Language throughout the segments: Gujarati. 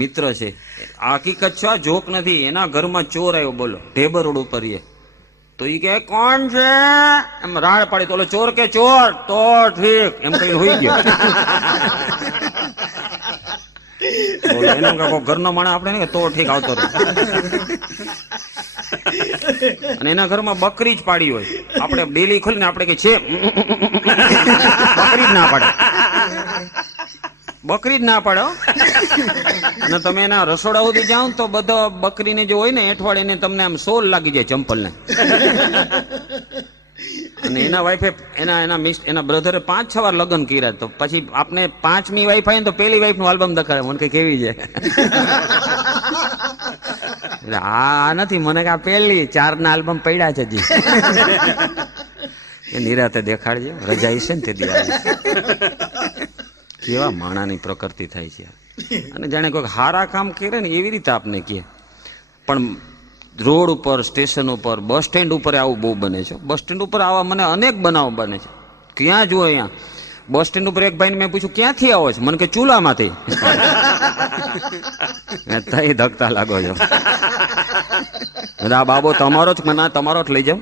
મિત્ર છે, આ હકીકત છે, આ જોક નથી. એના ઘરમાં ચોર આવ્યો, બોલો, ઢેબર રોડ ઉપર એ. તો એ કે કોણ છે એમ રાડ પાડી, તો ચોર કે ચોર તો ઠીક એમ કઈ હોઈ ગયો. એનો ઘરનો માણસ આપણે ને તો ઠીક આવતો રહે. અને એના ઘરમાં બકરી જ પાડી હોય, આપણે ડેલી ખોલીને આપણે કે છે બકરી જ ના પાડે, બકરી જ ના પાડો. અને તમે એના રસોડા સુધી જાઓ તો બધા બકરીને જે હોય ને એઠવાડ એને તમને આમ સોલ લાગી જાય ચંપલ ને. અને એના વાઈફે એના બ્રધરે 5-6 વાર લગ્ન કર્યા, તો પછી આપને 5મી વાઈફ આવી ને તો પેલી વાઈફ નું આલ્બમ દેખાડે, મને કઈ કેવી છે. આ નથી, મને કે આ પેલી 4 ના આલ્બમ પડ્યા છે જી. એ નિરાતે દેખાડજે, રજા છે ને તે દી. કેવા માણાની પ્રકૃતિ થાય છે. અને જાણે કોઈ હારા કામ કરે ને એવી રીતે આપને કહે. પણ રોડ ઉપર, સ્ટેશન ઉપર, બસ સ્ટેન્ડ ઉપર આવું બહુ બને છે. બસ સ્ટેન્ડ ઉપર આવા મને અનેક બનાવ બને છે. ક્યાં જુઓ અહીંયા બસ સ્ટેન્ડ ઉપર એક ભાઈને મેં પૂછ્યું ક્યાંથી આવો છો, મને કે ચૂલામાંથી. તઈ ધકતા લાગો છો. આ બાબો તમારો જ? ના, તમારો જ લઈ જાવ.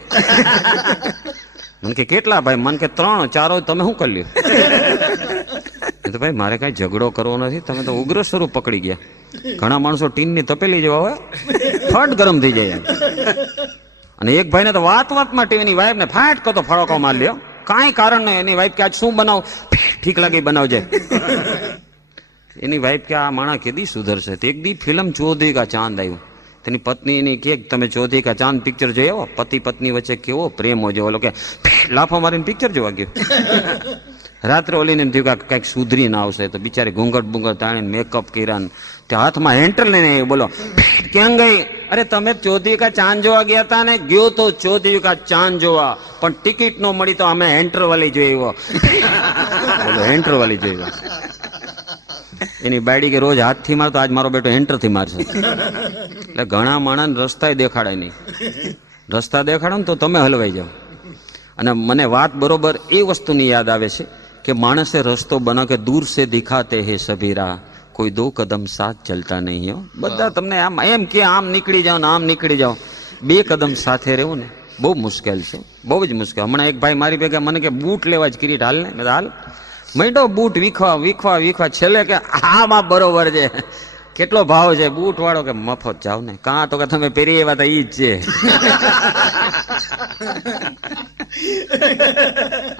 મને કે કેટલા ભાઈ? મને કે 3-4. તમે શું કરી લ્યો? તો ભાઈ મારે કઈ ઝઘડો કરવો નથી, તમે તો ઉગ્ર સ્વરૂપ પકડી ગયા. ઘણા માણસો ટીનની તપેલી જેવા હોય, ફટ ગરમ થઈ જાય. અને એક ભાઈને તો વાતમાં ટીવીની વાઈફ ને ફાટ કરતો ફળોકો માર લ્યો, કાંઈ કારણ નહીં. એની વાઈફ કે આજ શું બનાવ, ઠીક લાગી બનાવજે. એની વાઈફ કે આ માણા કેદી સુધરશે. એક દી ફિલ્મ ચૌધરી કા ચાંદ આવ્યું, તેની પત્ની એની કે તમે ચૌધરી કા ચાંદ પિક્ચર જોઈ આવો, પતિ પત્ની વચ્ચે કેવો પ્રેમ હોય. ઓલો કે લાફો મારીને પિક્ચર જોવા ગયો. રાત્રે ઓલીને એમ થયું કે કંઈક સુધરી ના આવશે, તો બિચારી ઘૂંઘટ બુંઘટ તાણીને મેકઅપ કર્યા, ત્યાં હાથમાં હેન્ટર લઈને બોલો ક્યાં ગઈ? અરે તમે ચૌધરી કા ચાંદ જોવા ગયા હતા ને? ગયો તો ચૌધરી કા ચાંદ જોવા, પણ ટિકિટ નો મળી તો અમે હેન્ટર વાળી જોઈ. બોલો હેન્ટર વાળી જોઈ. એની બાયડી કે રોજ હાથથી મારતો, આજ મારો બેટો હેન્ટર થી મારશે. એટલે ઘણા માણસ રસ્તા દેખાડાય નહીં. રસ્તા દેખાડો ને તો તમે હલવાઈ જાઓ. અને મને વાત બરોબર એ વસ્તુની યાદ આવે છે કે માણસે રસ્તો બના કે દૂર સે દિખાતે હે સભી રાહ, કોઈ 2 કદમ સાથ ચલતા નહીં હો. બધા તમને આમ એમ કે આમ નીકળી જાઓ ને આમ નીકળી જાઓ, 2 કદમ સાથે રહેવું ને બહુ મુશ્કેલ છે, બહુ જ મુશ્કેલ. હમણાં એક ભાઈ મારી ભેગા મને કે બૂટ લેવા જ કિરીટ હાલ ને, હાલ મેંડો બૂટ વીખવા છેલ્લે કે આમાં બરોબર છે. કેટલો ભાવ છે? બૂટ વાળો કે મફત જાવ ને, કાં તો કે તમે પહેરી એવા તો ઈ જ છે.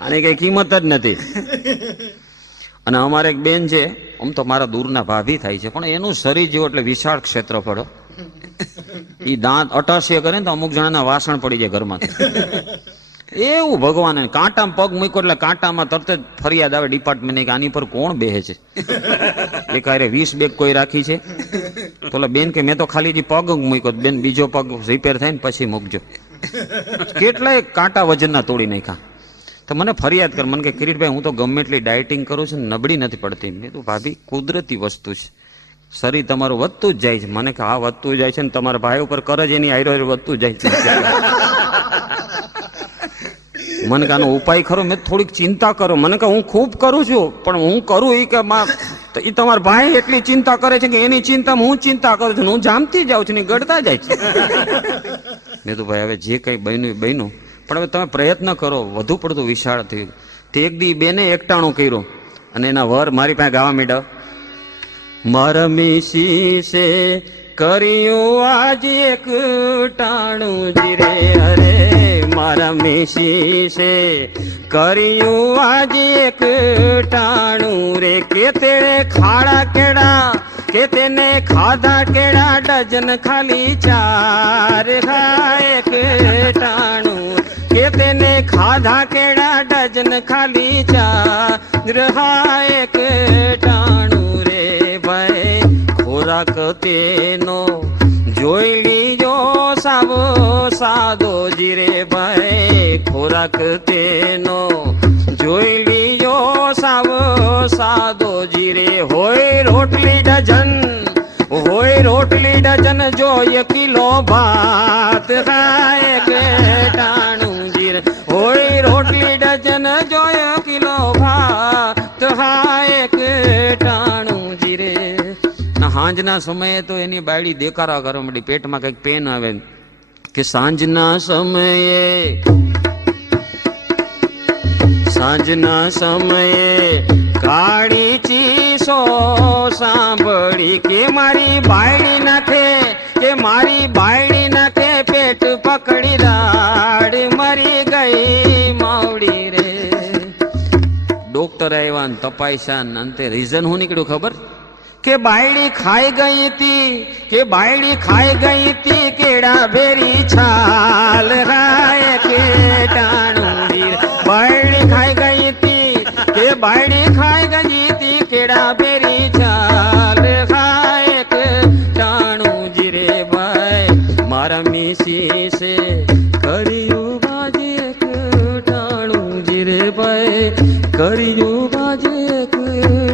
આની કઈ કિંમત જ નથી. અને અમારે એક બેન છે, આમ તો મારા દૂરના ભાભી થાય છે, પણ એનું શરીર જેવું એટલે વિશાળ ક્ષેત્રફળ. ઈ દાંત 88 કરે ને તો અમુક જણાના વાસણ પડી જાય ઘરમાં. એવું ભગવાને કાંટામાં પગ મૂક્યો એટલે કાંટામાં તરત જ ફરિયાદ આવે ડિપાર્ટમેન્ટ કે આની પર કોણ બેહે છે. એક આરે 20 બેગ કોઈ રાખી છે. તો બેન કે મેં તો ખાલી જે પગ મૂક્યો, બેન બીજો પગ રિપેર થાય ને પછી મૂકજો. કેટલાય કાંટા વજનના તોડી નાખ્યા. તો મને ફરિયાદ કર, મને કે કિરીટભાઈ હું તો ગમે એટલી ડાયટિંગ કરું છું, નબળી નથી પડતી. મેં તો ભાભી કુદરતી વસ્તુ છે, શરીર તમારું વધતું જ જાય છે. મને કે હા વધતું જાય છે ને તમારા ભાઈ ઉપર કરજ એની હારો વધતું જાય છે. મને કે આનો ઉપાય ખરો? મેં થોડીક ચિંતા કરો. મને કે હું ખૂબ કરું છું, પણ હું કરું એ કે એ તમારા ભાઈ એટલી ચિંતા કરે છે કે એની ચિંતામાં હું ચિંતા કરું છું, હું જામતી જાઉં છું ને ગળતા જાય છે. મેં તો ભાઈ હવે જે કઈ બન્યું પણ હવે તમે પ્રયત્ન કરો, વધુ પડતું વિશાળ થયું. તે એક દી બેને એકટાણું કર્યું અને એના વર મારી પાસે ગાવા માંડ્યા, મારમી શીશે કર્યું આજ એકટાણું જીરે, અરે મારા મેશીશે કર્યું આજ એકટાણું રે, કે તેણે ખાડા કેળા કે તેને ખાધા કેળા, ડઝન ખાલી 4 એકટાણું, કે તેને ખાધા કેળા ડઝન ખાલી 4 એકટાણું રે ભાઈ. ખોરાક તેનો જોઈ લીજો સાવો સાદો જીરે ભાઈ, ખોરાક તેનો જોઈ લીજો સાવો સાદો જીરે. હોય રોટલી ડઝન જો 1 કિલો ભાત ખાય એકટાણું જીરે. હોય રોટલી ડઝન જો 1 કિલો ભાત ખાય એકટાણું જીરે. સાંજના સમયે તો એની બાયડી દેકારા કરવા માંડી, પેટમાં કઈક પેન આવે કે સાંજના સમયે કાળી ચીસો સાંભળી કે મારી બાયડી નાખે પેટ પકડી રાડ મરી ગઈ માવડી રે. ડોક્ટર આવ્યા ને તપાસ્યા ને અંતે રીઝન શું નીકળ્યું ખબર? કે બાયડી ખાઈ ગઈ હતી કેડા ભેરી છાલ રાય કે ટાણું. બાયડી ખાઈ ગઈ હતી કેડા ભેરી છાલ ખાય કે ટાણું જીરે ભાઈ મારા મીસી સે કર્યું બાજે કે ટાણું જીરે ભાઈ કર્યું બાજે કે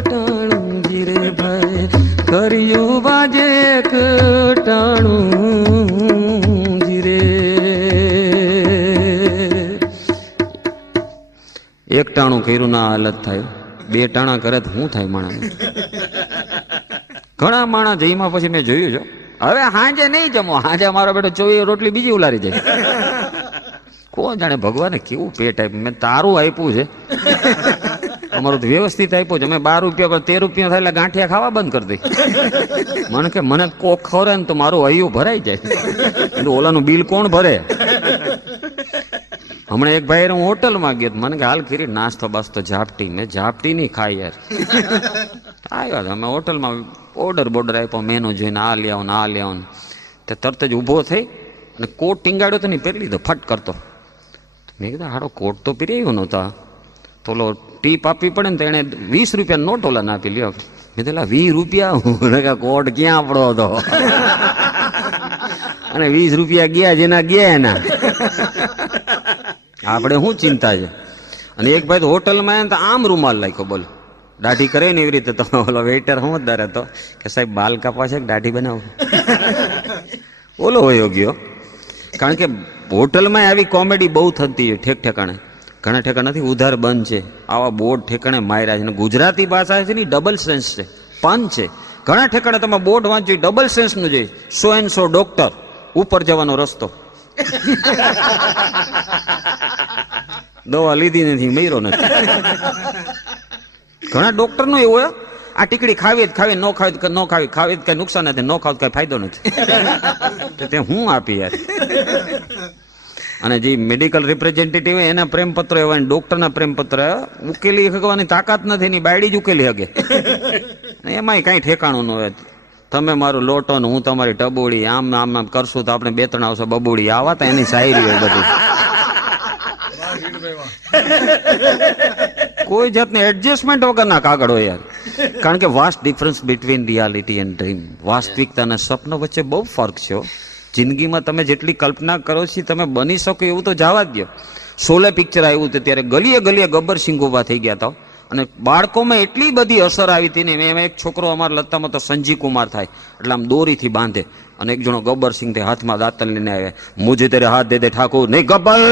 ટાણું જીરે ભાઈ કર્યું બાજે કે ટાણું જીરે. એક ટાણું કર્યું ના હાલત થાય, બે ટાણા કરે તો શું થાય માણસ? ઘણા માણસ જઈમાં પછી મેં જોયું છે, હવે હાજે નહીં જમો, હાજે મારો બેટો 24 રોટલી બીજી ઉલારી જાય. કોણ જાણે ભગવાને કેવું પેટ આપ્યું? મેં તારું આપ્યું છે, અમારું વ્યવસ્થિત આપ્યું છે. અમે 12 રૂપિયા પર 13 રૂપિયા થાય એટલે ગાંઠિયા ખાવા બંધ કરી દઈ. મને કે મને કોક ખવરે ને તો મારું હૈયું ભરાઈ જાય, ઓલાનું બિલ કોણ ભરે? હમણાં એક ભાઈ હું હોટલમાં ગયો, મને કે હાલ ખીરી નાસ્તો બાસ્તો ઝાપટી. મેં ઝાપટી નહીં ખાઈ યાર. આવ્યા અમે હોટલમાં ઓર્ડર આપ્યો, મેનુ જોઈને આ લે આવો ને તે તરત જ ઊભો થઈ અને કોટ ટીંગાડ્યો તો નહીં પહેરી લીધો ફટ કરતો. મેં કીધું હાડો કોટ તો પહેરી આવ્યો નહોતા, તો ઓલો ટીપ આપવી પડે ને તો એને 20 રૂપિયા નોટ ઓલા ના આપી લ્યો. મેં તો 20 રૂપિયા કોટ ક્યાં આપણો હતો? અને 20 રૂપિયા ગયા જેના ગયા એના, આપણે શું ચિંતા છે? અને એક ભાઈ તો હોટલમાં તો આમ રૂમાલ નાખ્યો, બોલો દાઢી કરે ને એવી રીતે. તો ઓલો વેઇટર સમજદાર હતો કે સાહેબ બાલ કાપવા છે કે દાઢી બનાવો? ઓલો હોય ગયો. કારણ કે હોટલમાં આવી કોમેડી બહુ થતી છે ઠેક ઠેકાણે. ઘણા ઠેકાણે નથી, ઉધાર બંધ છે, આવા બોર્ડ ઠેકાણે માર્યા છે. ગુજરાતી ભાષા છે ને ડબલ સેન્સ છે, પન છે. ઘણા ઠેકાણે તમે બોર્ડ વાંચો ડબલ સેન્સ નું છે, 100 ડોક્ટર ઉપર જવાનો રસ્તો. દવા લીધી નથી, મર્યો નથી. ઘણા ડોક્ટર નો એવું હોય, આ ટીકડી ખાવી ન ખાવી કઈ નુકસાન નથી, ન ખાવ કઈ ફાયદો નથી. તે હું આપી યાર. અને જે મેડિકલ રિપ્રેઝેન્ટેટિવ એના પ્રેમપત્ર એવા, ડોક્ટરના પ્રેમપત્ર ઉકેલી શકવાની તાકાત નથી, એની બાયડી જ ઉકેલી શકે. એમાંય કઈ ઠેકાણું ન હોય. તમે મારું લોટો ને હું તમારી ટબોડી, આમ આમ આમ કરશું તો આપણે 2-3 આવશે બબોડી. આવા તો એની શાયરી હોય બધી. કોઈ જાતની એડજસ્ટમેન્ટ વગરના કાગળ હોય યાર. કારણ કે vast difference between reality and dream. વાસ્તવિકતા અને સ્વપ્ન વચ્ચે બહુ ફરક છે. જિંદગીમાં તમે જેટલી કલ્પના કરો છો તમે બની શકો એવું તો જવા જ દો. શોલે પિક્ચર આવ્યું હતું ત્યારે ગલીએ ગલીએ ગબ્બર સિંહ ઉભા થઈ ગયા હતા, અને બાળકોમાં એટલી બધી અસર આવી હતી ને. એમાં એક છોકરો અમારા લત્તામાં તો સંજી કુમાર થાય એટલે આમ દોરીથી બાંધે, અને એક જણો ગબ્બર સિંહ હાથમાં દાંતલ લઈને આવે, મુજે તેરે હાથ દે દે ઠાકોર નહીં ગબ્બલ,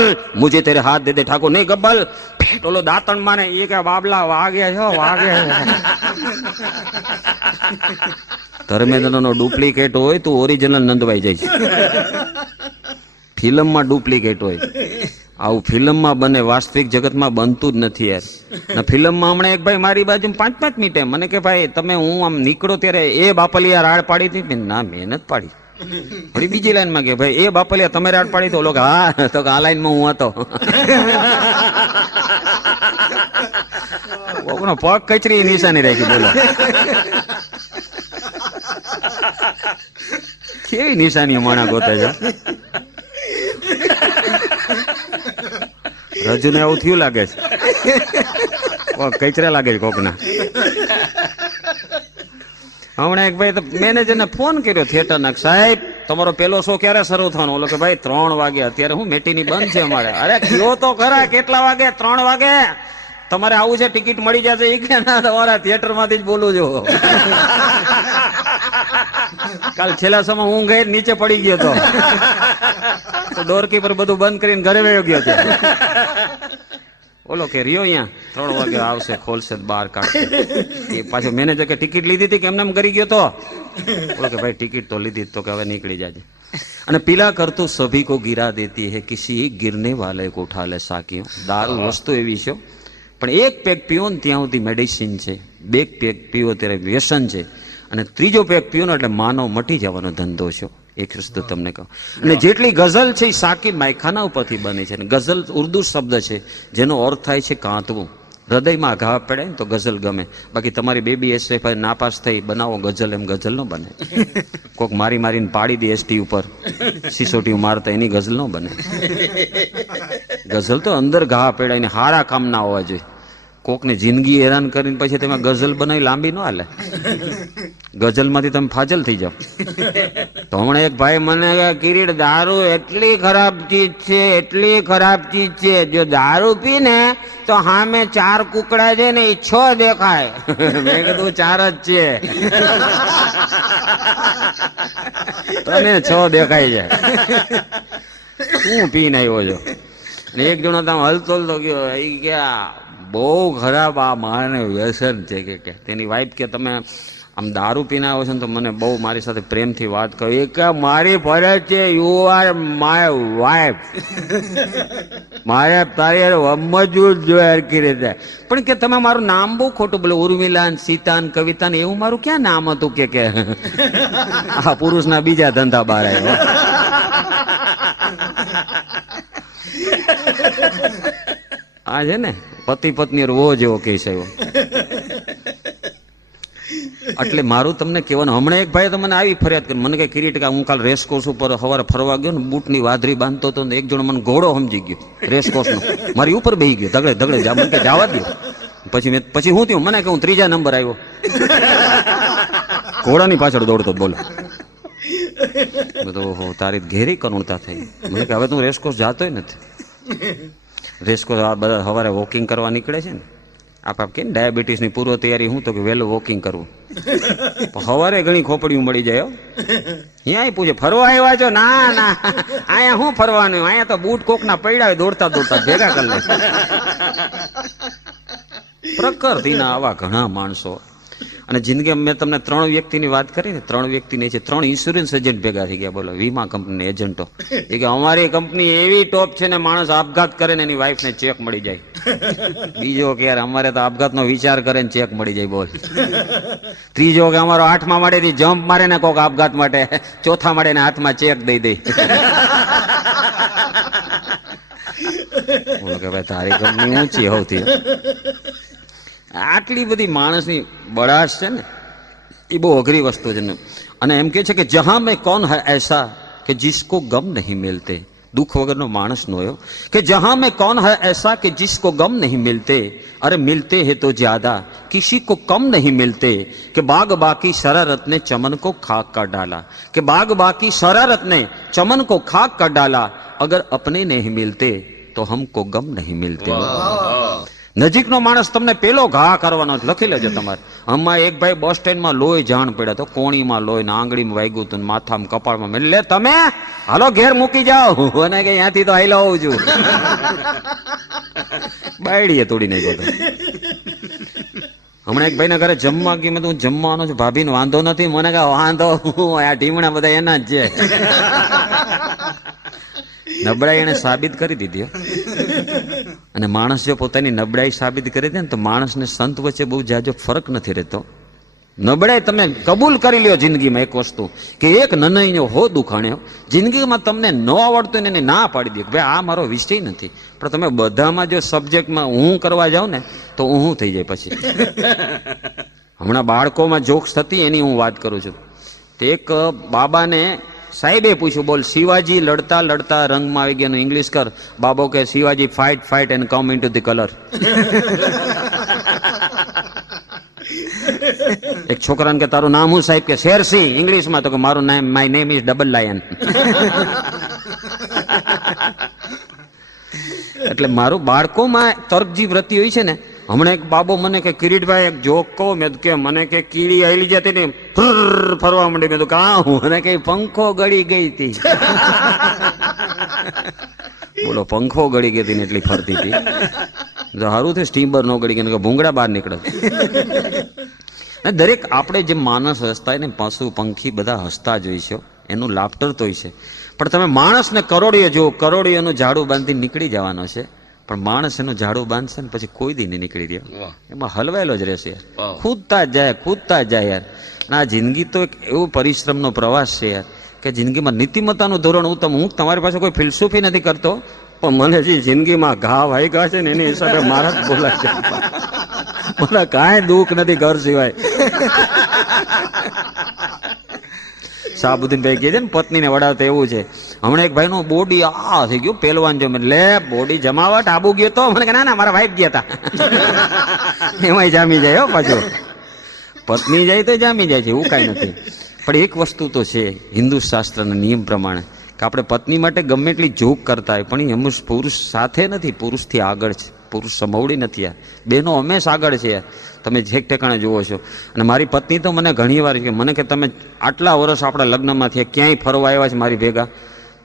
મુજે તેરે હાથ દે દે ઠાકોર નહીં ગબ્બલ. ઓલો દાંતણ માને, એ કે બાબલા વાગે છો વાગે. ધર્મેન્દ્રનો ડુપ્લિકેટ હોય તો ઓરિજિનલ નંદવાઈ જાય છે. ફિલ્મમાં ડુપ્લિકેટ હોય, આવું ફિલ્મમાં બને, વાસ્તવિક જગતમાં બનતું જ નથી યાર. ફિલ્મમાં હમણાં એક ભાઈ મારી બાજુ 5-5 મિનિટે મને કે ભાઈ તમે હું આમ નીકળો ત્યારે એ બાપલિયા રાડ પાડી હતી. ના મેં નથી પાડી. વળી બીજી લાઈનમાં કે ભાઈ એ બાપલિયા તમે રાડ પાડી તો લોકો હા તો આ લાઈનમાં હું હતો. પગ કચરી નિશાની રાખી, બોલો કેવી નિશાની માણા ગોતે છે. રજુ ને એવું થયું લાગે છે, કચરા લાગે છે કોકના. હમણાં એક ભાઈ મેનેજર ને ફોન કર્યો થિયેટર ના, સાહેબ તમારો પેલો શો ક્યારે શરૂ થવાનો? ઓલો કે ભાઈ 3 વાગે. અત્યારે હું મેટીની બંધ છે અમારે. અરે કયો તો ખરા કેટલા વાગે? 3 વાગે. તમારે આવું છે, ટિકિટ મળી જશે. એ કે ના, તમારા થિયેટર માંથી જ બોલું છું. કાલ છેલ્લા સમય હું ગઈ નીચે પડી ગયો તો ડોરકીપર બધું બંધ કરીને ઘરે વયો ગયો છે. ઓલો કે રહ્યો અહીંયા 3 વાગે આવશે, ખોલશે, બહાર કાઢશે. એ પાછો મેનેજર કે ટિકિટ લીધી હતી કે એમને એમ કરી ગયો તો? બોલો કે ભાઈ ટિકિટ તો લીધી તો કે હવે નીકળી જાજે. અને પીલા કર તો સભી કો ગિરા દેતી હે, કિસી ગિરને વાલે કો ઉઠા લે સાકીઓ. દારૂ વસ્તુ એવી છે પણ એક પેગ પીવો ને ત્યાં સુધી મેડિસિન છે, બે પેગ પીવો ત્યારે વ્યસન છે, અને ત્રીજો પેગ પીવો ને એટલે માનવ મટી જવાનો ધંધો છે. એક વસ્તુ તમને કહું. અને જેટલી ગઝલ છે એ સાકી માયખાના ઉપરથી બને છે. અને ગઝલ ઉર્દુ શબ્દ છે જેનો અર્થ થાય છે કાંતવું. હૃદયમાં ઘા પડે તો ગઝલ ગમે. બાકી તમારી બેબી એસએફઆઈ નાપાસ થઈ બનાવો ગઝલ, એમ ગઝલ ન બને. કોક મારી મારીને પાડી દે એસટી ઉપર સિસોટી મારતા, એની ગઝલ ન બને. ગઝલ તો અંદર ઘા પેડાઈને હારા કામ ના હોવા જોઈએ. કોકને જિંદગી હેરાન કરીને પછી તમે ગઝલ બનાવી લાંબી ન હાલે. ગઝલમાંથી તમે ફાજલ થઈ જાઓ. તો હમણાં એક ભાઈ મને કહે, કિરીટ દારૂ એટલી ખરાબ ચીજ છે, એટલી ખરાબ ચીજ છે, જો દારૂ પી ને તો સામે 4 કુકડા છે ને એ 6 દેખાય. મેં કીધું 4 જ છે, તને 6 દેખાય છે. શું પીને આવ્યો છો? અને એક જણો તમે હલતો હલતો ગયો, એ ગયા બહુ ખરાબ આ મારે વ્યસન છે કે તેની વાઈફ કે તમે આમ દારૂ પીને આવો છો ને તો મને બહુ મારી સાથે પ્રેમથી વાત કરી. કે મારી ફરજ છે, યુ આર માય વાઈફ, મારે તારી સમજવું જ જોઈએ હરખી રીતે. પણ કે તમે મારું નામ બહુ ખોટું બોલો, ઉર્મિલા ને સીતા ને કવિતા ને એવું મારું ક્યાં નામ હતું કે આ પુરુષના બીજા ધંધા બહાર આવ્યા. આ છે ને પતિ પત્ની રોવો જેવો કેસ આવ્યો. એટલે મારું તમને કહેવાનું, હમણાં એક ભાઈ તો મને આવી ફરિયાદ કરી, મને કે કિરીટ કે હું કાલ રેસકોર્સ ઉપર સવારે ફરવા ગયો ને બૂટની વાદરી બાંધતો હતો ને એક જણો મને ઘોડો સમજી ગયો રેસકોર્સનો, મારી ઉપર બેહી ગયો ધગડે ધગડે. મને કે જવા દો. પછી હું થયું, મને કે હું 3જા નંબર આવ્યો, ઘોડાની પાછળ દોડતો. બોલો બધો તારી ઘેરી કરુણતા થઈ. મને કે હવે તું રેસકોર્સ જાતોય નથી. રેસકોર્સ આ બધા સવારે વોકિંગ કરવા નીકળે છે ને, આપ કે ડાયાબિટીસની પૂર્વ તૈયારી હું તો કે વહેલું વોકિંગ કરવું. સવારે ઘણી ખોપડીઓ મળી જાય. અહીંયા પૂછે ફરવા આવ્યા છો? ના ના, અહીંયા શું ફરવાનું, અહીંયા તો બૂટ કોકના પડ્યા હોય દોડતા દોડતા ભેગા કરી લે. પ્રકૃતિના આવા ઘણા માણસો. અને જિંદગી મેં તમને 3 વ્યક્તિની વાત કરી ને, 3 વ્યક્તિની છે, 3 ઇન્સ્યોરન્સ એજન્ટ ભેગા થઈ ગયા. બોલો, વીમા કંપની એજન્ટો. એ કે અમારી કંપની એવી ટોપ છે ને, માણસ આપઘાત કરે ને એની વાઈફને ચેક મળી જાય. બીજો કે યાર અમારે તો આપઘાતનો વિચાર કરે ને ચેક મળી જાય. બોલ. ત્રીજો કે અમારો 8મા માળેથી જમ્પ મારે ને કોક આપઘાત માટે 4થા માળે ને હાથમાં ચેક દઈ દે. બોલો કે ભાઈ તારી કંપની ઊંચી હોતી. આટલી બધી માણસની બળાશ છે ને, એ બહુ અઘરી વસ્તુ છે ને. અને એમ કે છે કે જહાં મેં કોણ હૈ એસા કે જિસકો ગમ નહીં મિલતે. દુઃખ વગરનો માણસ નો એવો કે જહાં મેં કોણ હૈ એસા કે જિસકો ગમ નહીં મિલતે. અરે મિલતે હે તો જ્યાદા કિસી को कम नहीं मिलते. कि बाग बाकी शरारत ने चमन को खाक कर डाला. कि बाग बाकी शरारत ने चमन को खाक कर डाला. अगर अपने नहीं मिलते तो हमको गम नहीं मिलते. નજીકનો માણસ તમને પેલો ઘા કરવાનો, લખી લેજો તમારે. આમાં એક ભાઈ બસ સ્ટેન્ડમાં લોહી જાણ પડ્યા તો કોણીમાં લોહી ને આંગળીમાં વાગ્યું હતું, માથામાં કપાળમાં. એટલે તમે હાલો ઘેર મૂકી જાઓ, અને કે ત્યાંથી તો હાઈલા હોવું છું. બાયડીએ તોડી નાખ્યો હતો. હમણાં એક ભાઈ ના ઘરે જમવા ગઈ, મેં હું જમવાનો છું, ભાભીને વાંધો નથી. મને કહે વાંધો, આ ઢીમણા બધા એના જ છે. નબળાઈ એને સાબિત કરી દીધી. અને માણસ જો પોતાની નબળાઈ સાબિત કરી દે ને તો માણસને સંત વચ્ચે બહુ જાજો ફરક નથી રહેતો. નબળાઈ તમે કબૂલ કરી લ્યો જિંદગીમાં એક વસ્તુ, કે એક નનૈયો હો દુખાણ્યો. જિંદગીમાં તમને ન આવડતું ને એને ના પાડી દે કે ભાઈ આ મારો વિષય નથી. પણ તમે બધામાં જો સબ્જેક્ટમાં હું કરવા જાઉં ને તો હું થઈ જાય પછી. હમણાં બાળકોમાં જોક્સ થતી એની હું વાત કરું છું. તે એક બાબાને સાહેબે પૂછ્યું, બોલ શિવાજી લડતા લડતા રંગમાં આવી ગયા, ઇંગ્લિશ કર. બાબો કે Shivaji fight fight and come into the colour. એક છોકરાને કે તારું નામ હું? સાહેબ કે શેરસિંહ. ઇંગ્લિશમાં તો કે મારું નામ my name is double lion. એટલે મારું બાળકોમાં તર્કજી વૃત્તિ હોય છે ને. હમણાં એક બાબો મને કે કિરીટભાઈ એક જોક કહો. મેં કે મને કે કીડી આવેલી જતી ને ફરવા માંડી. મેં તો કા હું? મને કઈ પંખો ગળી ગઈ હતી. બોલો, પંખો ગળી ગઈ હતી ને એટલી ફરતી હતી. સારું થયું સ્ટીમર નો ગળી ગઈ, ભૂંગળા બહાર નીકળે. ને દરેક આપણે જે માણસ હસતા હોય ને પશુ પંખી બધા હસતા જ હોય છે, એનું લાફ્ટર તો હોય છે. પણ તમે માણસને કરોડીએ જુઓ, કરોડીઓનું ઝાડુ બાંધી નીકળી જવાનો છે, પણ માણસ એનું ઝાડુ બાંધશે ને પછી કોઈ દી નહીં નીકળી રહ્યો, એમાં હલવાયેલો જ રહેશે યાર, કૂદતા જ જાય યાર. અને આ જિંદગી તો એક એવો પરિશ્રમનો પ્રવાસ છે યાર કે જિંદગીમાં નીતિમત્તાનું ધોરણ હું તમારી પાસે કોઈ ફિલસૂફી નથી કરતો, પણ મને જે જિંદગીમાં ઘા વાગ્યા છે ને એની હિસાબે મારા જ બોલાય છે. મને કાંઈ દુઃખ નથી ઘર સિવાય. શાહબુદ્દીનભાઈ કહે છે ને પત્નીને વડાવતા એવું છે. હમણાં એક ભાઈ નું બોડી આ થઈ ગયું પહેલવાન જો, લે બોડી જમાવટ આબુ ગયો તો મને કે ના મારા વાઈફ ગયા હતા. એમાંય જામી જાય હો પાછો, પત્ની જાય તો જામી જાય છે, એવું કાંઈ નથી. પણ એક વસ્તુ તો છે હિન્દુ શાસ્ત્રના નિયમ પ્રમાણે કે આપણે પત્ની માટે ગમે એટલી જોક કરતા હોય પણ એ હંમેશા પુરુષ સાથે નથી, પુરુષથી આગળ છે, પુરુષ સમવડી નથી યાર, બહેનો હંમેશા આગળ છે યાર. તમે જે ઠેકાણે જુઓ છો. અને મારી પત્ની તો મને ઘણી વાર કે મને કે તમે આટલા વર્ષ આપણા લગ્નમાં થયા ક્યાંય ફરવા આવ્યા છે મારી ભેગા?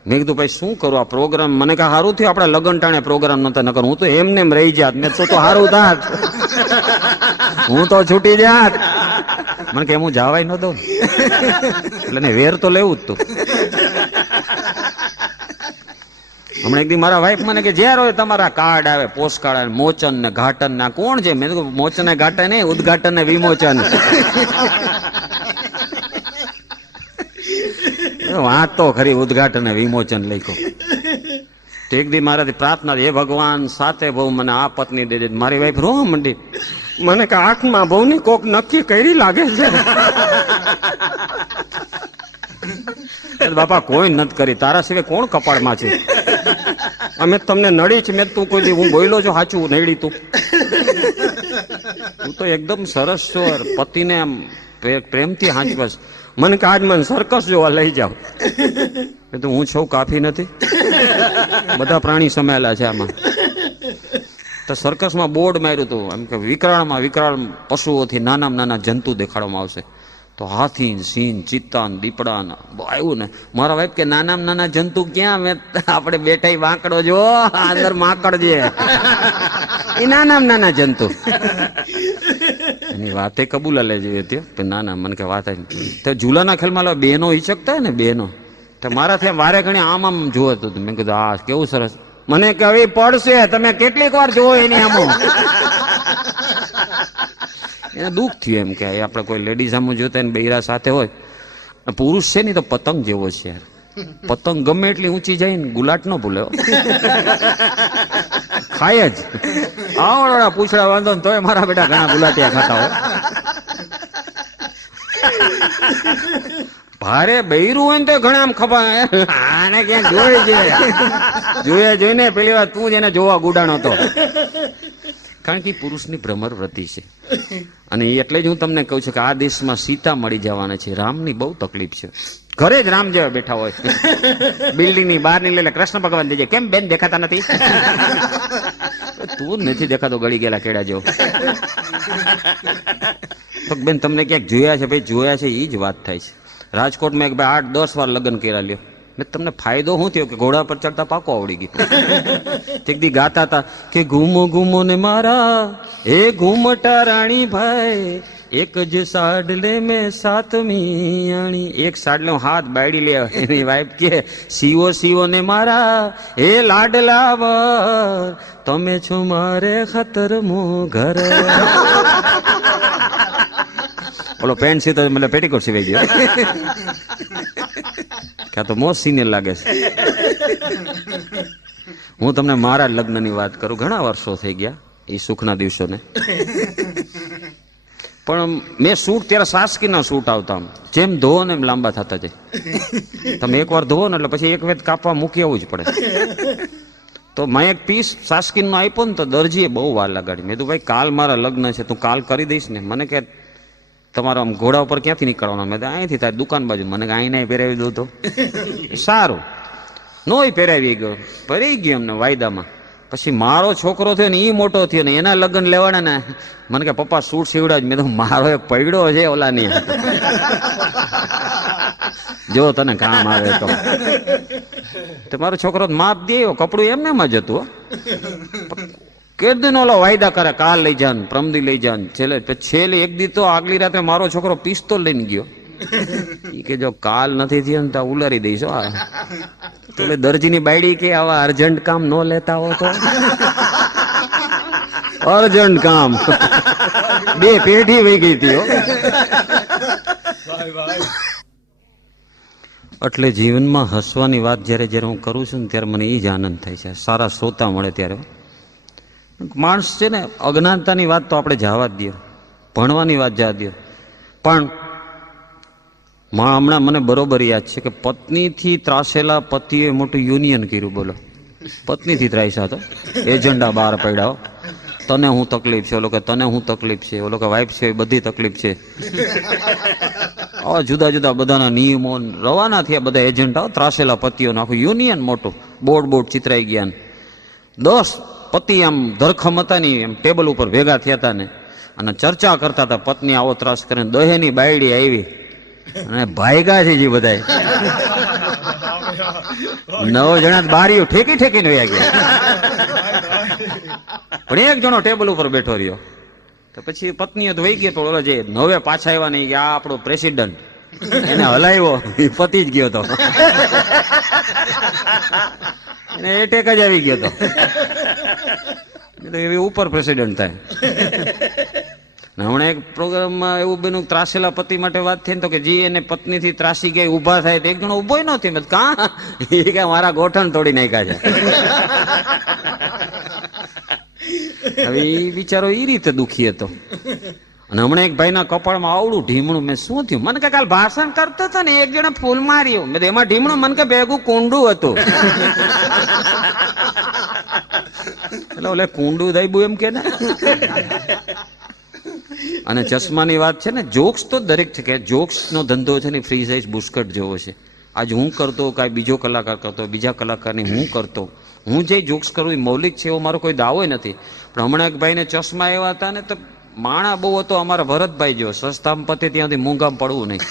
મેં કીધું ભાઈ શું કરું આ પ્રોગ્રામ, મને કહે સારું થયું આપણા લગ્ન ટાણે પ્રોગ્રામ નતા, નકર હું તો એમને એમ રહી જાત, મેં તો સારું થાત, હું તો છૂટી જાત. મને કે હું જવાય ન દઉં, એટલે ને વેર તો લેવું જ તું. હમણાં એક દી મારા વાઈફ મને કે જ્યારે હોય તમારા કાર્ડ આવે, પોસ્ટ કાર્ડ આવે, મોચન ને ઘાટન ના કોણ છે? મેં કીધું મોચન ને ઘાટન નહીં, ઉદઘાટન ને વિમોચન. વાત તો ખરી, ઉદઘાટન ને વિમોચન લખ્યો. તો એક દી મારાથી પ્રાર્થના, હે ભગવાન સાતે બહુ મને આ પત્ની દેજે. મારી વાઈફ રોવા મંડી, મને કે આંખમાં બહુ ની કોક નક્કી કરી લાગે છે. બાપા કોઈ નથી કરી, તારા સિવાય કોણ કપાળમાં છે? અમે તમને નડી છે, મેં તું કોઈ દી હું બોલ્યો છો સાચું નડી તું? તું તો એકદમ સરસ છો, પતિને આમ પ્રેમથી હાંચવસ. મને કે આજ મને સર્કસ જોવા લઈ જાવ. તો હું છું કાફી નથી, બધા પ્રાણી સમાયેલા છે આમાં. તો સર્કસમાં બોર્ડ માર્યું હતું એમ કે વિકરાળમાં વિકરાળ પશુઓથી નાનામાં નાના જંતુ દેખાડવામાં આવશે. તો હાથી, સિંહ, ચિત્તા, દીપડા આવ્યું ને. મારા વાઈફ કે નાનામાં નાના જંતુ ક્યાં? મેં આપણે બેઠા વાંકડો જો અંદર માકડ છે, એ નાનામાં નાના જંતુ. એની વાતે કબૂલા લે જેવી હતી. નાના મને કે વાત તો ઝૂલાના ખેલમાં બહેનો હિચકતા હોય ને બહેનો, તો મારાથી વારે ઘણી આમ આમ જોતું. મેં કીધું આ કેવું સરસ. મને કે હવે પડશે, તમે કેટલીક વાર જોવો એની આમ. એને દુઃખ થયું એમ કે આપણે કોઈ લેડીઝ આમ જોતા ને બૈરા સાથે હોય. પુરુષ છે ને તો પતંગ જેવો છે યાર, પતંગ ગમે એટલી ઊંચી જાય ને ગુલાટ ન ભૂલે, ખાય જ. આવડા પૂછડા વાંધો ને તોય મારા બેટા ઘણા ગુલાટિયા ખાતા હોય. ભારે બૈરું હોય ને તો ઘણા આમ ખબર આને ક્યાંક જોયે જોઈને પેલી વાર તું જ એને જોવા ગુડાણો હતો. કારણ કે પુરુષની ભ્રમર વૃત્તિ છે. અને એટલે જ હું તમને કહું છું કે આ દેશમાં સીતા મળી જવાના છે. રામની બહુ તકલીફ છે. ઘરે જ રામ જેવા બેઠા હોય, બિલ્ડિંગ ની બહાર ની લે કૃષ્ણ ભગવાન દેજે, કેમ બેન દેખાતા નથી? તું નથી દેખાતો ગળી ગયેલા કેળા જેવો. તો બેન તમને ક્યાંક જોયા છે? ભાઈ જોયા છે એ જ વાત થાય છે. રાજકોટમાં એક ભાઈ 8-10 વાર લગ્ન કર્યા લ્યો. તમને ફાયદો શું થયો કે ઘોડા પર ચડતા પાકો આવડી ગયો. એક દી ગાતા હતા કે ઘૂમો ઘૂમો ને મારા એ ઘૂમટા રાણી ભાઈ, એક જ સાડલે મેં સાતમી આણી. એક સાડલે હાથ બાયડી લે. એની વાઈફ કે સીવો સીવો ને મારા એ લાડલા વર, તમે છો મારે ખતરમો ઘર. ઓલો પેન્ટ સીતો મને પેટીકોટ સિવાય ગયો. ક્યાં તો મોસ્ટ સિનિયર લાગે છે. હું તમને મારા લગ્નની વાત કરું. ઘણા વર્ષો થઈ ગયા એ સુખના દિવસોને. પણ મેં સૂટ ત્યારે સાસકીના સૂટ આવતા, જેમ ધોવો ને એમ લાંબા થતા જાય. તમે એકવાર ધોવો ને એટલે પછી એક વેત કાપવા મૂકી આવવું જ પડે. તો મેં એક પીસ સાસકીનનો આપ્યો ને તો દરજીએ બહુ વાર લગાડી. મેં કીધું ભાઈ કાલ મારા લગ્ન છે, તું કાલ કરી દઈશ ને? મને કે તમારો આમ ઘોડા ઉપર ક્યાંથી નીકળવાનો? મેં અહીંથી તારી દુકાન બાજુ. મને કે અહીં પહેરાવી દઉં તો સારું. નોય પહેરાવી ગયો, ભરી ગયો એમને વાયદામાં. પછી મારો છોકરો થયો ને એ મોટો થયો ને એના લગ્ન લેવાના ને. મને કે પપ્પા સૂટ સીવડાવ. મેં તો મારો એક પડ્યો છે ઓલાની, જો તને કામ આવે તો. મારો છોકરો માપ દે કપડું એમને જ હતું. કેટલી ઓલો વાયદા કરે, કાલ લઈ જાન, પ્રમદી લઈ જાન. છેલ્લે એક દી તો આગલી રાતે મારો છોકરો પિસ્તોલ લઈને ગયો. કે જો કાલ નથી થયો ને તો ઉલારી દઈશ. તો દરજીની બાયડી કે આવા અર્જન્ટ કામ ન લેતા હો તો. અર્જન્ટ કામ 2 પેઢી વહી ગઈ હતી. એટલે જીવનમાં હસવાની વાત જ્યારે હું કરું છું ને ત્યારે મને એ જ આનંદ થાય છે. સારા શ્રોતા મળે ત્યારે. માણસ છે ને, અજ્ઞાનતાની વાત તો આપણે જવા જ દઈએ, ભણવાની વાત જવા દઈએ. પણ હમણાં મને બરોબર યાદ છે કે પત્નીથી ત્રાસેલા પતિએ મોટું યુનિયન કર્યું. બોલો, પત્નીથી ત્રાસ્યા તો એજન્ડા બહાર પડ્યા. તને હું તકલીફ છે, ઓલો કે તને હું તકલીફ છે, ઓલો કે વાઇફ છે બધી તકલીફ છે. આવા જુદા જુદા બધાના નિયમો રવાના થયા, બધા એજન્ડા ત્રાસેલા પતિઓનું આખું યુનિયન મોટું બોર્ડ ચિતરાઈ ગયા. 10 પતિ આમ ધરખમ હતા ને એમ ટેબલ ઉપર ભેગા થયા હતા ને અને ચર્ચા કરતા હતા. પત્ની આવો ત્રાસ કરે, દહેની બાયડી આવી અને ભાઈગા છે જે બધા 9 જણા બારીઓ ઠેકીને વયા ગયા. પણ એક જણો ટેબલ ઉપર બેઠો રહ્યો. તો પછી પત્નીએ તો વહી ગયો. તો ઓલો જે 9 પાછા આવ્યા નહીં કે આ આપણો પ્રેસિડન્ટ, એને હલાવ્યો, પતિ જ ગયો તો એને એટેક જ આવી ગયો તો. એવી ઉપર પ્રેસિડન્ટ થાય. હમણાં એક પ્રોગ્રામમાં એવું બન્યું, ત્રાસેલા પતિ માટે વાત થઈ ને તો કે જી એને પત્નીથી ત્રાસી ગઈ, ઉભા થાય તો એક જણો ઉભો નથી. કા કે મારા ગોઠણ તોડી નાખ્યા છે. હવે એ બિચારો એ રીતે દુખી હતો. અને હમણાં એક ભાઈના કપાળમાં આવડું ઢીમણું. મેં શું થયું? મને કે કાલ ભાષણ કરતો હતો ને એક જણે ફૂલ માર્યું. મેં એમાં ઢીમણું, મને કે ભેગું કુંડું હતું. એટલે ઓલે કુંડું દાઈબું એમ કે ને. અને ચશ્માની વાત છે ને, જોક્સ તો દરેક છે કે જોક્સ નો ધંધો છે ને ફ્રી સાઇઝ બુસ્કટ જેવો છે. આજ હું કરતો, કાંઈ બીજો કલાકાર કરતો, બીજા કલાકારની હું કરતો. હું જે જોક્સ કરું એ મૌલિક છે એવો મારો કોઈ દાવો નથી. પણ હમણાં એક ભાઈને ચશ્મા એવા હતા ને તો માણા બહુ હતો. અમારા ભરતભાઈ જો સસ્તામાં પતે ત્યાંથી મૂંગામાં પડવું નહીં.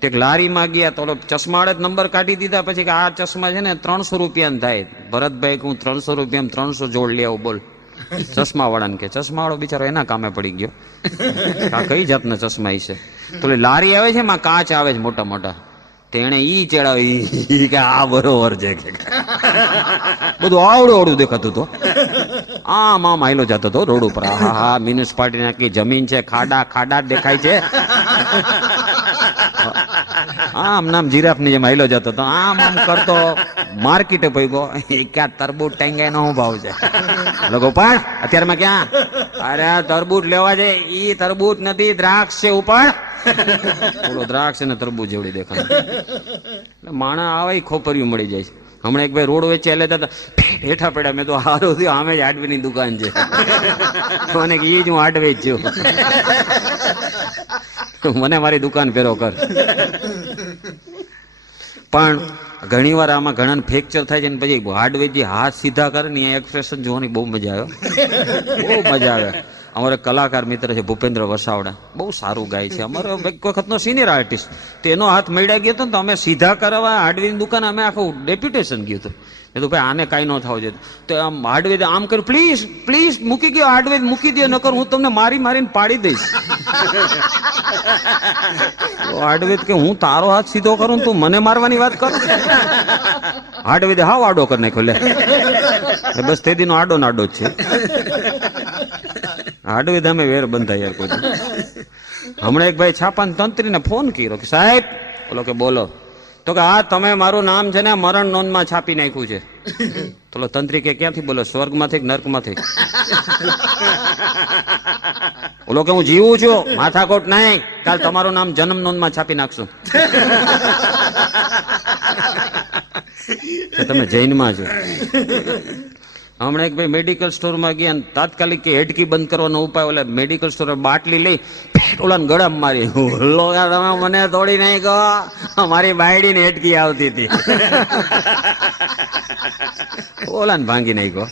તે લારીમાં ગયા તો ચશ્મા વાળે નંબર કાઢી દીધા. પછી કે આ ચશ્મા છે ને 300 રૂપિયા થાય. ભરતભાઈ હું 300 રૂપિયા 300 જોડ લે આવું. બોલ, ચશ્મા વાળાને કે ચશ્મા વાળો બિચારો એના કામે પડી ગયો. આ કઈ જાતના ચશ્મા છે? તો લારી આવે છે એમાં કાચ આવે છે મોટા મોટા. તેને ઈ ચડાવી કે આ બરોબર છે કે બધું આવડું દેખાતું હતો. આમ હાઈલો જતો હતો રોડ ઉપર. હા મ્યુનિસિપાલિટી નાખી જમીન છે, ખાડા દેખાય છે. આમ નામ જીરાફ ની જેમ હાઈલો જતો હતો. આમ કરતો માર્કેટે પૈગો. ક્યાં તરબૂચ ટાંગાઈ નો ભાવ છે લોકો પણ અત્યારમાં ક્યાં? અરે તરબૂચ લેવા જાય, ઈ તરબૂચ નથી, દ્રાક્ષ છે ઉપર. થોડો દ્રાક્ષ ને તરબૂચ જેવડી દેખાય. એટલે માણા આવે ખોપરિયું મળી જાય છે. હમણાં એક ભાઈ રોડ વચ્ચે લેતા હતા, હેઠા પડ્યા. મેં તો હારું થયું આમે જ હાડવી ની દુકાન છે. મને કે ઈ જ હું હાડવે જ છું. મને મારી દુકાન ફેરો કર. પણ ઘણી વાર આમાં ઘણા ફ્રેક્ચર થાય છે ને પછી હાર્ડવેર હાથ સીધા કરે ને એક્સપ્રેશન જોવાની બહુ મજા આવે. બહુ મજા આવે. અમારો કલાકાર મિત્ર છે ભૂપેન્દ્ર વસાવડા, બહુ સારું ગાય છે. અમારો એક વખતનો સિનિયર આર્ટિસ્ટ. તેનો હાથ મળ્યા ગયો હતો ને તો અમે સીધા કરવા હાર્ડવેરની દુકાન અમે આખું ડેપ્યુટેશન ગયું હતું. એ તો ભાઈ આને કાંઈ ન થવું જોઈએ. તો આમ હાર્ડવેર આમ કર્યું, પ્લીઝ મૂકી ગયો હાર્ડવેર, મૂકી દે, નકર હું તમને મારીને પાડી દઈશ. હાર્ડવેર કે હું તારો હાથ સીધો કરું તું મને મારવાની વાત કર. હાર્ડવેર હાવ આડો કરી નાખ્યો. લે બસ તે દીનો આડો નાડો જ છે. હાર્ડવેર અમે વેર બંધાય યાર કોઈ. હમણાં એક ભાઈ છાપાને તંત્રીને ફોન કર્યો કે સાહેબ, બોલો કે બોલો. તો કે હા તમે મારું નામ છે ને મરણ નોંધમાં છાપી નાખ્યું છે. તો તંત્રી કે ક્યાંથી બોલો? સ્વર્ગમાંથી નર્કમાંથી? બોલો કે હું જીવું છું, માથાકોટ નહીં, કાલ તમારું નામ જન્મ નોંધમાં છાપી નાખશું. તમે જૈનમાં છો. હમણાં એક ભાઈ મેડિકલ સ્ટોરમાં ગયા, તાત્કાલિક કે હેડકી બંધ કરવાનો ઉપાય. ઓલા મેડિકલ સ્ટોર બાટલી લઈ ઓલા ગળામાં મારી. તમે મને તોડી નહીં ગો, મારી બાયડી ને હેડકી આવતી હતી. ઓલા ને ભાંગી નહીં ગો.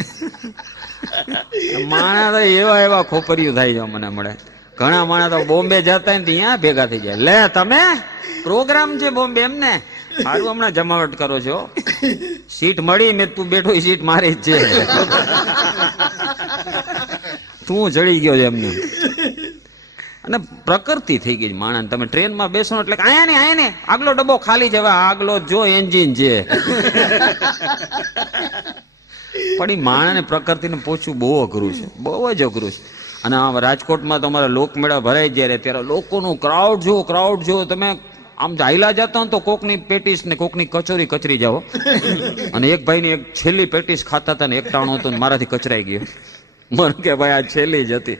માણા તો એવા ખોપરિયું થાય છે મને મળે. ઘણા માણા તો બોમ્બે જતા ને ત્યાં ભેગા થઈ જાય. લે તમે પ્રોગ્રામ છે બોમ્બે એમને સારું હમણાં જમાવટ કરો છો. સીટ મળી મેં તું બેઠો સીટ મારી જ છે. તું ચડી ગયો છે એમને. અને પ્રકૃતિ થઈ ગઈ માણસ. તમે ટ્રેનમાં બેસો એટલે આયા ને આગલો ડબ્બો ખાલી છે, હવે આગલો જો એન્જિન છે. પણ એ માણસને પ્રકૃતિને પૂછવું બહુ અઘરું છે, બહુ જ અઘરું છે. અને આમ રાજકોટમાં તમારા લોકમેળા ભરાય જ્યારે ત્યારે લોકોનું ક્રાઉડ જો તમે આમ ચાલ્યા જતા હો તો કોકની પેટીસ ને કોકની કચોરી કચરી જાઓ. અને એક ભાઈની એક છેલ્લી પેટીસ ખાતા હતા ને એક ટાણો હતો ને મારાથી કચરાઈ ગયો. મને કે ભાઈ આ છેલ્લી જ હતી.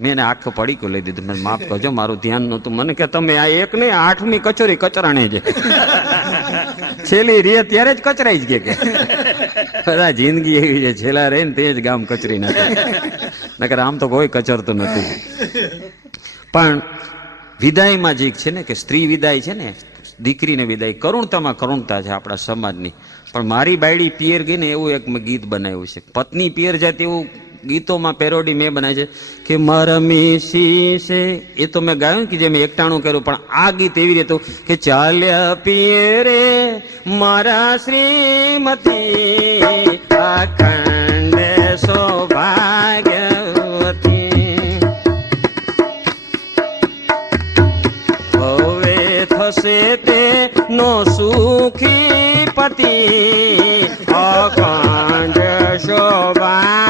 મેં એને આખો પડીકો લઈ દીધું. મને માફ કરજો, મારું ધ્યાન નહોતું. મને કે તમે આ એક નહીં 8મી કચોરી કચરાણે છે. છેલ્લી રે ત્યારે જ કચરાઈ જ કે બધા જિંદગી એવી છે, છેલ્લા રહે ને તે જ ગામ કચરી નાખે. નકર આમ તો કોઈ કચરતું નથી. પણ વિદાયમાં જે છે ને કે સ્ત્રી વિદાય છે ને, દીકરીને વિદાય, કરુણતામાં કરુણતા છે આપણા સમાજની. પણ મારી બાયડી પિયર ગઈ ને એવું એક મેં ગીત બનાવ્યું છે. પત્ની પિયર જાય તેવું ગીતોમાં પેરોડી મેં બનાવી છે કે મારા મીસી છે. એ તો મેં ગાયું કે જે મેં એકટાણું કર્યું. પણ આ ગીત એવી રીતે કે ચાલ્યા પિયરે મારા શ્રીમતી અખંડ સૌભાગ્યવતી, હવે થશે તે નો સુખી પતિ અખંડ સૌભાગ્યવતી.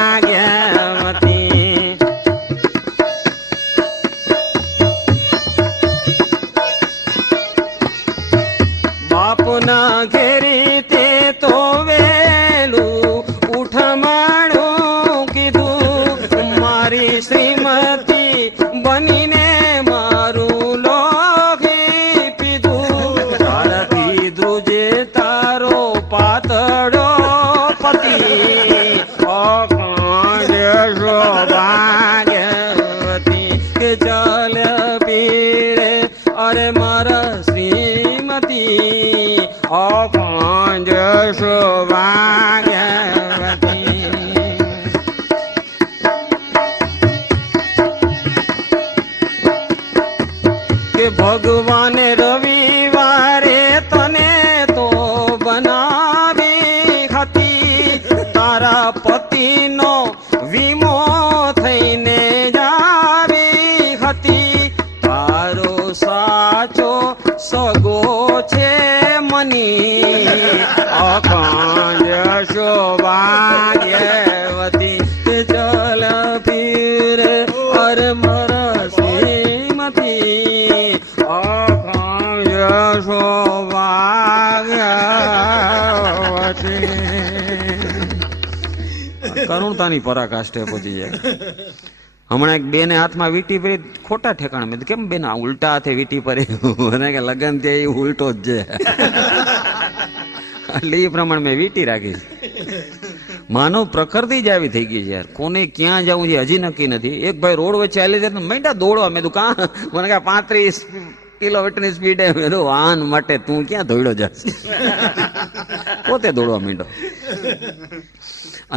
બાપના ઘેરી તે તો વેલું ઉઠમાણું કીધું, મારી શ્રીમતી બનીને મારું લોહી પીધું. તારાથી ધ્રુજે તારો પાતળો પતિ અખંડ સૌભાગ્યવતી. કે ચાલ પીરે અરે મારા શ્રીમતી અખંડ સૌભાગ્યવતી. કે ભગવાને રવિવારે તને તો બનાવી હતી, તારા પતિનો વીમો થઈને જાવી હતી. તારો સાચો સગો છે મની અખંડ સૌભાગ્યવતી. કે ચલ પીર અર મારા શ્રીમતી અખંડ સૌભાગ્યવતી. કરુણતાની પરાકાષ્ઠે પહોંચી જાય. હમણાં એક બેને હાથમાં વીટી ભરી ખોટા ઠેકાણે. મેં કેમ બેન આ ઉલટા હાથે વીટી ભરી? મને કે લગન ત્યાં એ ઉલટો જ છે. એટલે એ પ્રમાણે મેં વીટી રાખી છે. માનવ પ્રકૃતિ જ આવી થઈ ગઈ છે યાર. કોને ક્યાં જવું છે હજી નક્કી નથી. એક ભાઈ રોડ વચ્ચે ચાલી જાય મહિના દોડવા. મેં કા મને કે 35 કિલોમીટરની સ્પીડે. મેં તો વાહન માટે તું ક્યાં દોડ્યો જશે? પોતે દોડવા માંડ્યો.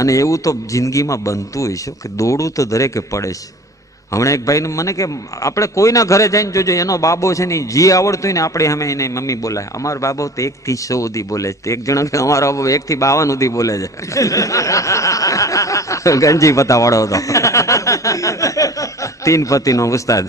અને એવું તો જિંદગીમાં બનતું હોય છે કે દોડવું તો દરેકે પડે છે. હમણાં એક ભાઈને મને કે આપણે કોઈના ઘરે જઈને જોજો એનો બાબો છે ને જે આવડતું હોય ને આપણે અમે એને મમ્મી બોલાય. અમારો બાબો તો 1 થી 100 સુધી બોલે છે. એક જણા કે અમારો બાબો 1 થી 52 સુધી બોલે છે. ગંજી પતા વાળો હતો, 3 પતિનો ઉસ્તાદ.